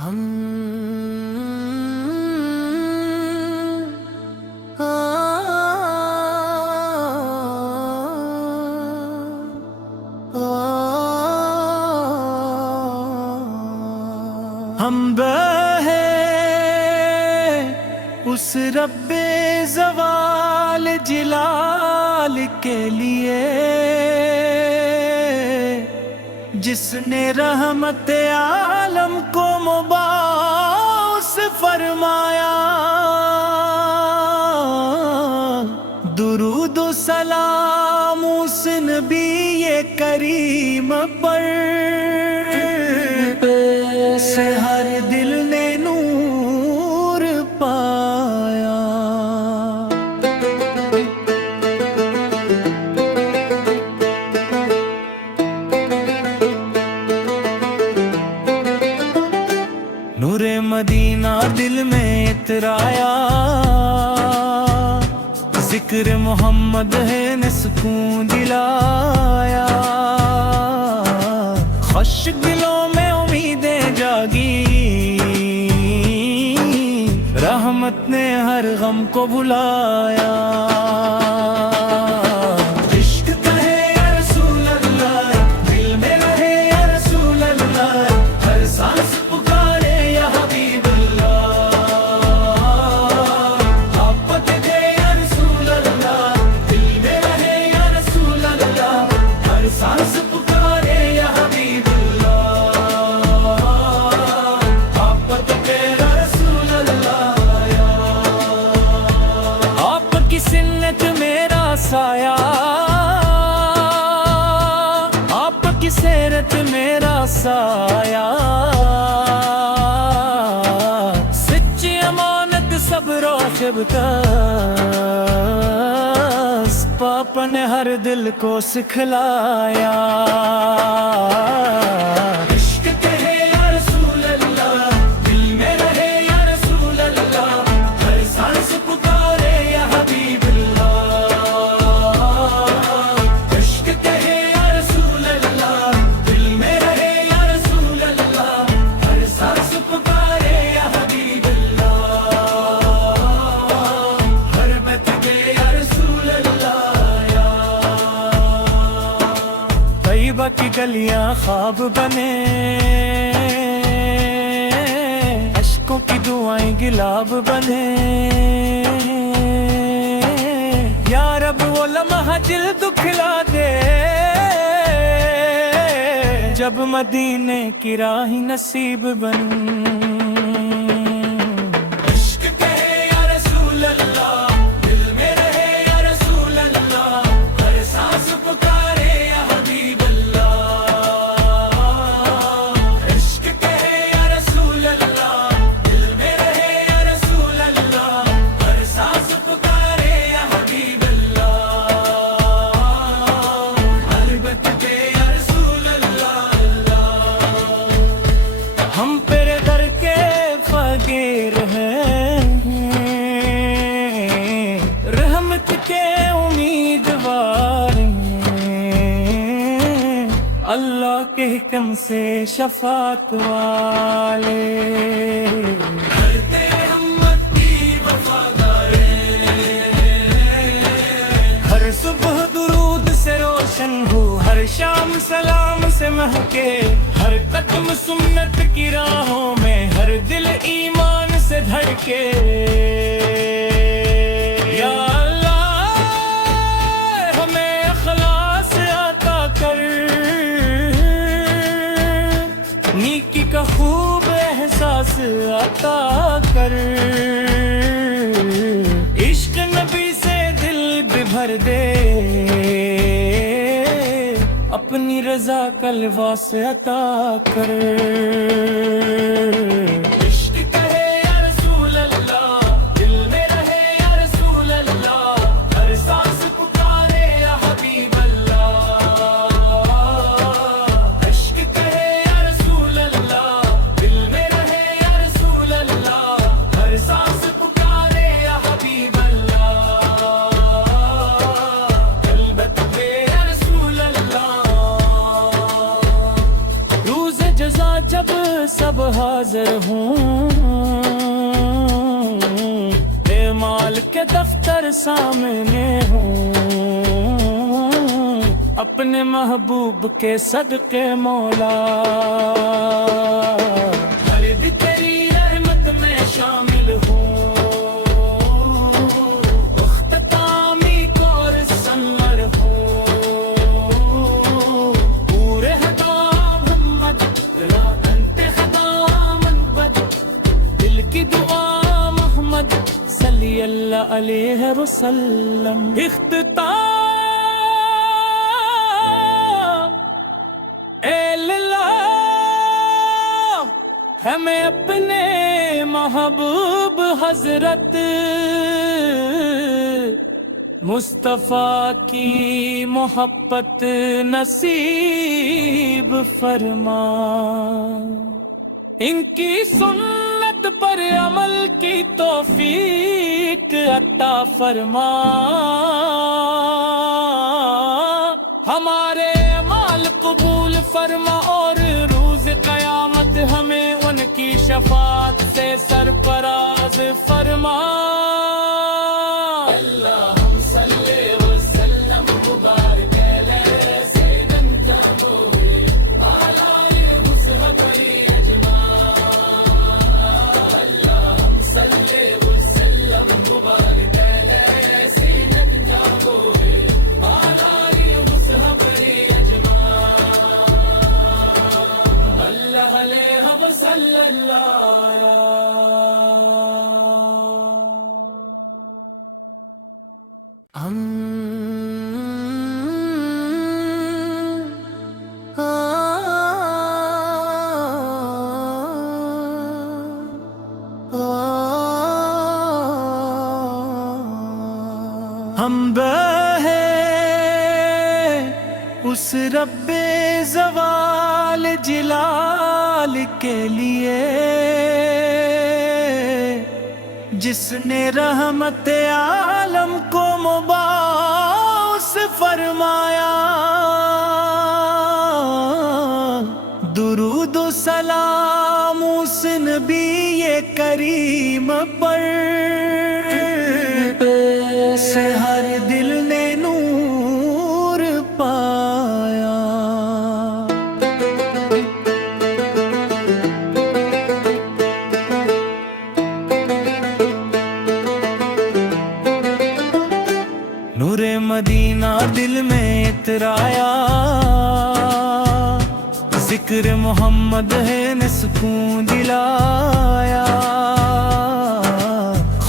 ہم بہے اس رب زوال جلال کے لیے جس نے رحمت عالم کو مبعوث فرمایا۔ درود و سلام اس نبی کریم پر سے ہر دل نے نور پایا۔ نور مدینہ دل میں اترایا، ذکر محمد ہے نے سکون دلایا۔ خوش دلوں میں امیدیں جاگی، رحمت نے ہر غم کو بلایا۔ آپ کی سیرت میرا سایہ، سچی امانت صبر و شفقت پاپا نے ہر دل کو سکھلایا۔ طیبہ کی گلیاں خواب بنے، اشکوں کی دعائیں گلاب بنے۔ یا رب وہ لمحہ دل دکھلا دے جب مدینے کی راہ نصیب بن۔ ہم تیرے در کے فقیر ہیں، رحمت کے امیدوار ہیں، اللہ کے حکم سے شفاعت والے۔ ہر صبح درود سے روشن ہو، ہر شام سلام سے مہکے، ہر قدم سنت کی راہوں میں، ہر دل ایمان سے دھڑکے۔ یا اللہ ہمیں اخلاص عطا کر، نیکی کا خوب احساس عطا کر، عشق نبی سے دل بھی بھر دے، اپنی رضا کا لباس عطا کر۔ عشق کہے یا رسول اللہ، دل میں رہے یا رسول اللہ، ہر سانس پکارے یا حبیب اللہ۔ عشق کہے یا رسول اللہ، دل میں رہے یا رسول اللہ، ہر سانس پکارے یا حبیب اللہ۔ قلبت میں یا رسول اللہ، جب سب ہار حاضر ہوں، اعمال کے دفتر سامنے ہوں، اپنے محبوب کے صدقے مولا ہر بھی تیری رحمت میں شامل ہوں، اختتامی کور سنور ہوں، پورے ہدا محمد را انت خدا من بد، دل کی دعا محمد صلی اللہ علیہ وسلم۔ اختتام ہمیں اپنے محبوب حضرت مصطفیٰ کی محبت نصیب فرما، ان کی سنت پر عمل کی توفیق عطا فرما، ہمارے اعمال قبول فرما، اور روز قیامت ہمیں ان کی شفاعت سے سرفراز فرما۔ اللہم صلی وسلم مبارک علی سیدنا محمد علی مصحبہ اجمعین، اللہم صلی وسلم مبارک علی سیدنا محمد علی مصحبہ اجمعین، اللہ علیہ وصلی اللہ۔ ہم بہے اس رب زوال جلال کے لیے جس نے رحمت عالم کو مبعوث فرمایا، درود و سلام اس نبی کریم پر سے ہر دل نے نور پایا۔ نور مدینہ دل میں اترایا، ذکر محمد ہے نے سکون دلایا،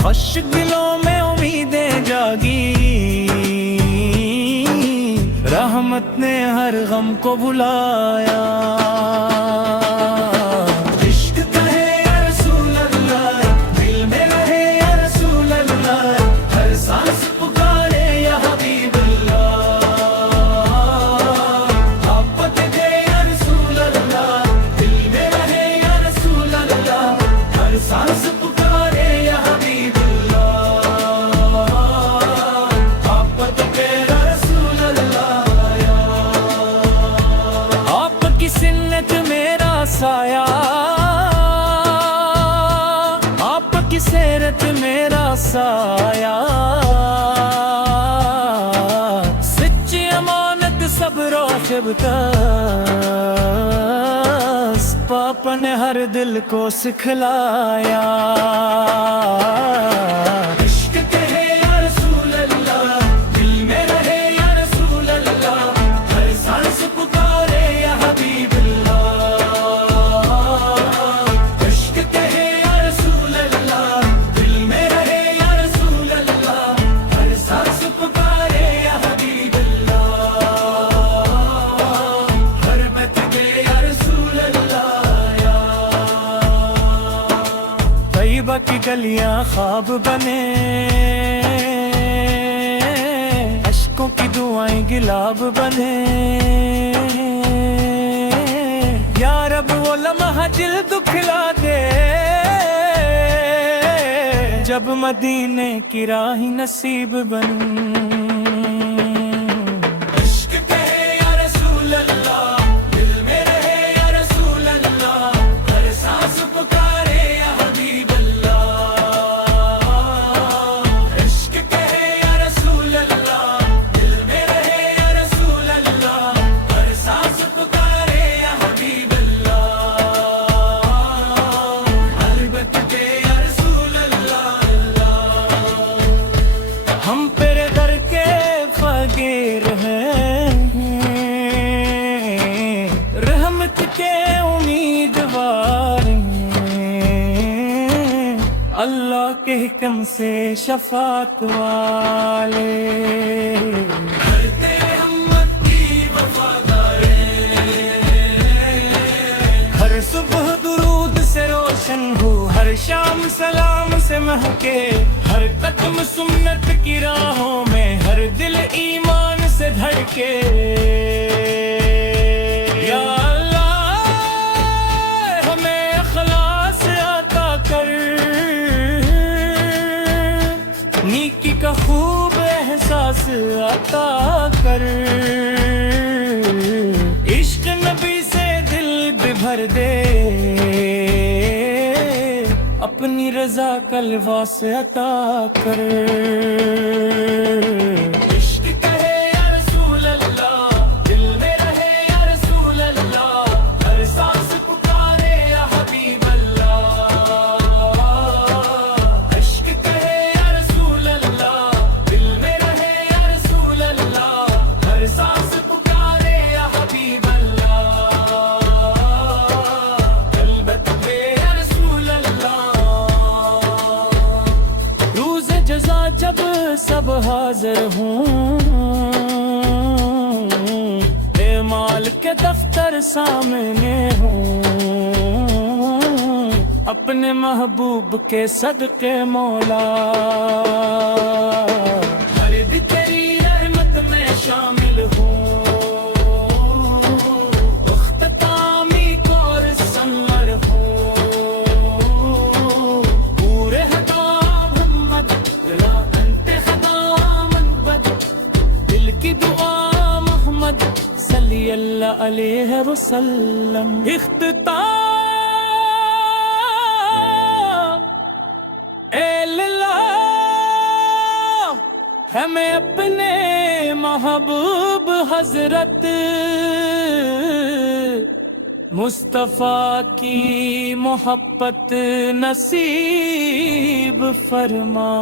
خوش دلوں میں امیدیں جاگی، رحمت نے ہر غم کو بلایا۔ عشق کہے یا رسول اللہ، دل میں رہے یا رسول اللہ، ہر سانس پکارے یا حبیب اللہ، محبت دے یا رسول اللہ، دل میں رہے یا رسول اللہ، ہر سانس پکارے یا حبیب اللہ، محبت دے یا رسول اللہ۔ آپ کی سنت میرا سایہ، آپ کی سیرت میرا سایہ، سچی امانت صبر و خبتاس، پاپا نے ہر دل کو سکھلایا۔ عشق کہے یا رسول اللہ، دل میں رہے یا رسول اللہ، ہر سانس پکارے یا حبیب اللہ، عشق کہے یا رسول اللہ، دل میں رہے یا رسول اللہ، ہر سانس پکارے یا حبیب اللہ، حرمت دے یا رسول اللہ۔ طیبہ کی گلیاں خواب بنے، اشکوں کی دعائیں گلاب بنے، یا رب وہ لمحہ دل دکھلا دے جب مدینے کی راہ نصیب بن۔ عشق کہے یا رسول اللہ، دل میں رہے یا رسول اللہ، ہر سانس کے حکم سے شفاعت والے ہر صبح درود سے روشن ہو، ہر شام سلام سے مہکے، ہر قدم سنت کی راہوں میں، ہر دل ایمان سے دھڑکے۔ یا اللہ ہمیں اخلاص عطا کر، نیکی کا خوب احساس عطا کر، عشق نبی سے دل بھی بھر دے، اپنی رضا کا لباس عطا کر۔ عشق کرے یا رسول اللہ، دل میں رہے یا رسول اللہ، ہر سانس پکارے یا حبیب اللہ۔ عشق کرے یا رسول اللہ، دل میں رہے یا رسول اللہ، ہر سانس پکارے یا حبیب اللہ۔ قلبت میں یا رسول اللہ، روز جزا جب سب حاضر ہوں، اعمال کے دفتر سامنے ہوں، اپنے محبوب کے صدقے مولا ہر دن تیری رحمت میں شامل ہوں، اختتامی کور سنور ہوں، پورے ہدا محمد را انت خدا من بد، دل کی دعا محمد صلی اللہ علیہ وسلم۔ اختتام اے اللہ ہمیں اپنے محبوب حضرت مصطفیٰ کی محبت نصیب فرما،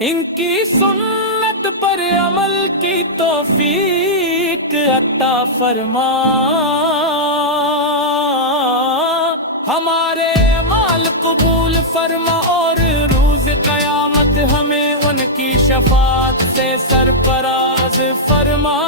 ان کی سنت پر عمل کی توفیق عطا فرما، ہمارے اعمال قبول فرما، اور روز قیامت ہمیں ان کی شفاعت سے سرفراز فرما۔